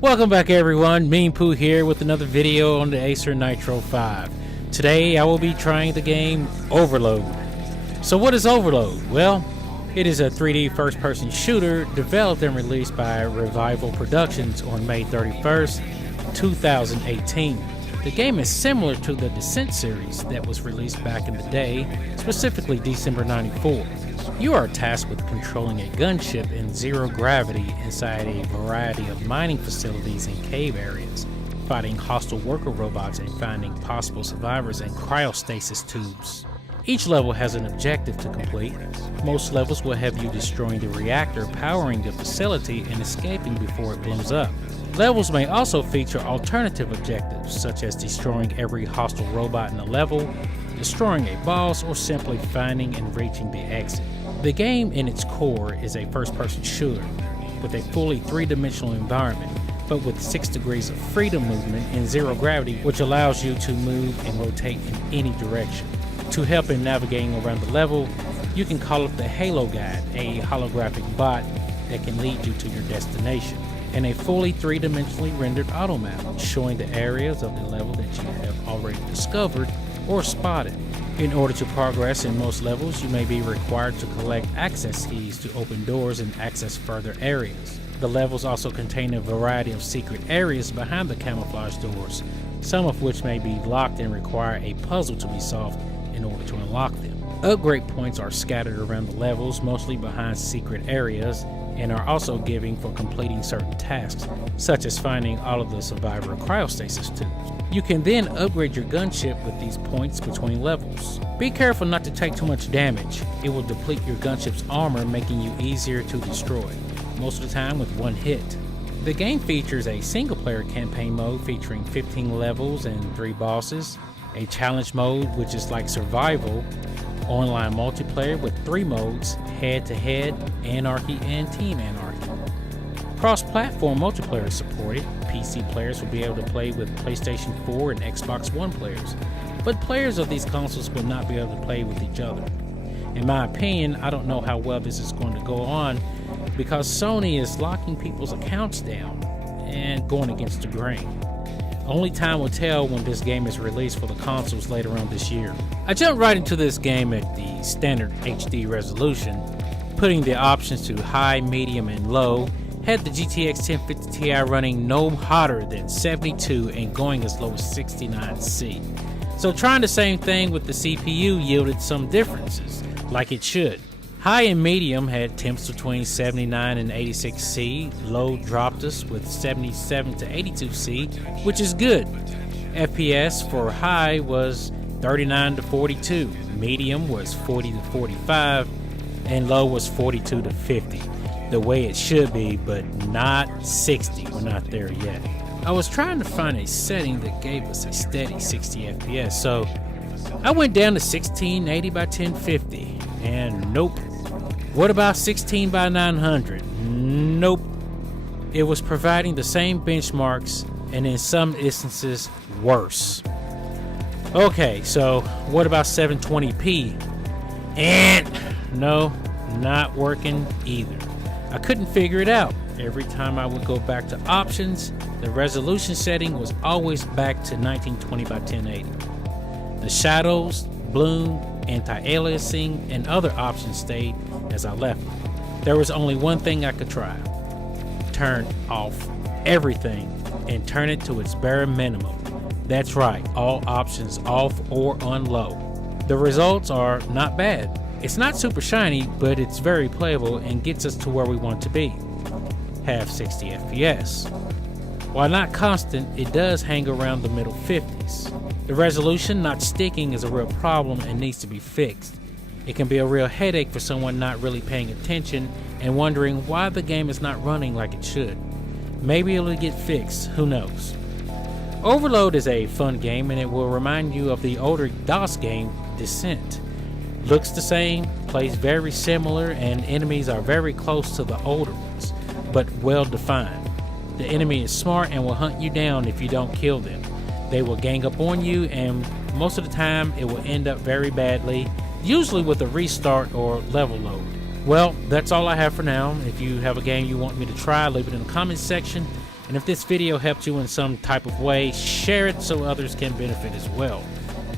Welcome back everyone, Meanpooh here with another video on the Acer Nitro 5. Today I will be trying the game Overload. So what is Overload? Well, it is a 3D first-person shooter developed and released by Revival Productions on May 31st, 2018. The game is similar to the Descent series that was released back in the day, specifically December 94. You are tasked with controlling a gunship in zero gravity inside a variety of mining facilities and cave areas, fighting hostile worker robots and finding possible survivors in cryostasis tubes. Each level has an objective to complete. Most levels will have you destroying the reactor powering the facility and escaping before it blows up. Levels may also feature alternative objectives, such as destroying every hostile robot in the level, destroying a boss, or simply finding and reaching the exit. The game in its core is a first-person shooter with a fully three-dimensional environment, but with 6 degrees of freedom movement in zero gravity, which allows you to move and rotate in any direction. To help in navigating around the level, you can call up the Halo Guide, a holographic bot that can lead you to your destination, and a fully three-dimensionally rendered automap showing the areas of the level that you have already discovered or spotted. In order to progress in most levels, you may be required to collect access keys to open doors and access further areas. The levels also contain a variety of secret areas behind the camouflage doors, some of which may be locked and require a puzzle to be solved in order to unlock them. Upgrade points are scattered around the levels, mostly behind secret areas, and are also given for completing certain tasks, such as finding all of the survivor cryostasis tubes. You can then upgrade your gunship with these points between levels. Be careful not to take too much damage. It will deplete your gunship's armor, making you easier to destroy, most of the time with one hit. The game features a single-player campaign mode featuring 15 levels and 3 bosses, a challenge mode which is like survival, online multiplayer with 3 modes, head-to-head, anarchy, and team anarchy. Cross-platform multiplayer is supported. PC players will be able to play with PlayStation 4 and Xbox One players, but players of these consoles will not be able to play with each other. In my opinion, I don't know how well this is going to go on because Sony is locking people's accounts down and going against the grain. Only time will tell when this game is released for the consoles later on this year. I jumped right into this game at the standard HD resolution, putting the options to high, medium, and low. Had the GTX 1050 Ti running no hotter than 72 and going as low as 69C. So trying the same thing with the CPU yielded some differences, like it should. High and medium had temps between 79 and 86C, low dropped us with 77 to 82C, which is good. FPS for high was 39 to 42, medium was 40 to 45, and low was 42 to 50. The way it should be, but not 60, we're not there yet. I was trying to find a setting that gave us a steady 60 FPS, so I went down to 1680 by 1050, and nope. What about 16 by 900? Nope. It was providing the same benchmarks, and in some instances, worse. Okay, so what about 720p? And no, not working either. I couldn't figure it out. Every time I would go back to options, the resolution setting was always back to 1920 by 1080. The shadows, bloom, anti-aliasing, and other options stayed as I left them. There was only one thing I could try. Turn off everything and turn it to its bare minimum. That's right, all options off or on low. The results are not bad. It's not super shiny, but it's very playable and gets us to where we want to be. Have 60 FPS. While not constant, it does hang around the middle 50s. The resolution not sticking is a real problem and needs to be fixed. It can be a real headache for someone not really paying attention and wondering why the game is not running like it should. Maybe it'll get fixed, who knows. Overload is a fun game and it will remind you of the older DOS game, Descent. Looks the same, plays very similar, and enemies are very close to the older ones, but well defined. The enemy is smart and will hunt you down if you don't kill them. They will gang up on you, and most of the time it will end up very badly, usually with a restart or level load. Well, that's all I have for now. If you have a game you want me to try, leave it in the comments section. And if this video helped you in some type of way, share it so others can benefit as well.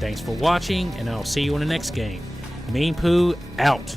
Thanks for watching, and I'll see you in the next game. Meanpooh out.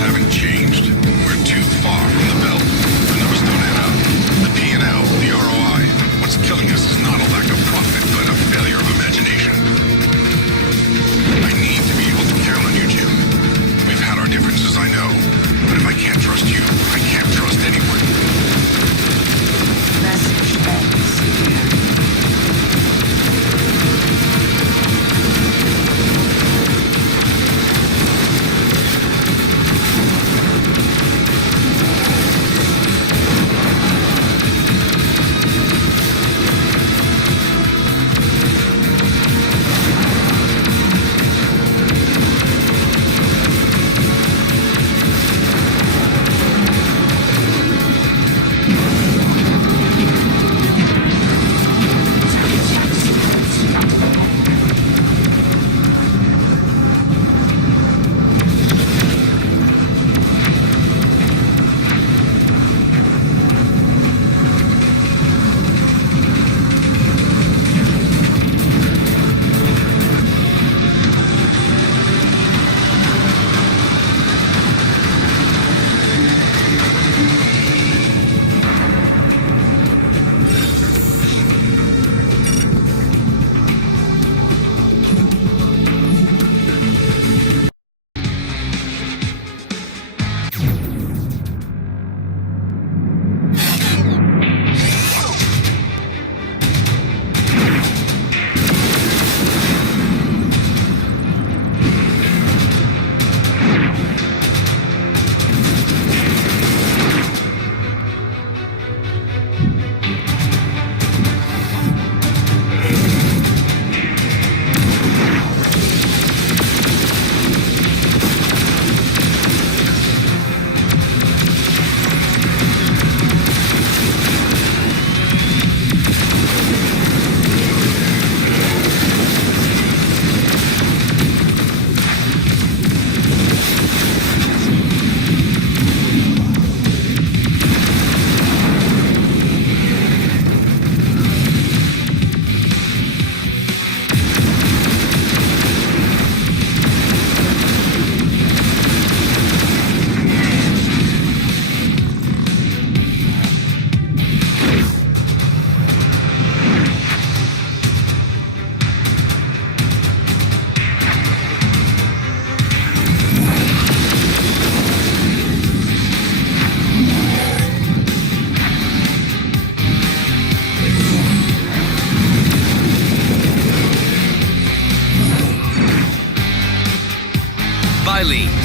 Haven't changed. We're too far from the belt. The numbers don't add up. The P&L, the ROI. What's killing us is not a lack of profit, but a failure of imagination. I need to be able to count on you, Jim. We've had our differences, I know. But if I can't trust you, I can't trust anyone. Message ends here.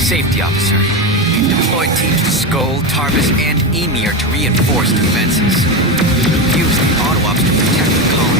Safety officer. We've deployed teams to Skull, Tarbis, and Emir to reinforce the defenses. Use the auto-ops to protect the colony.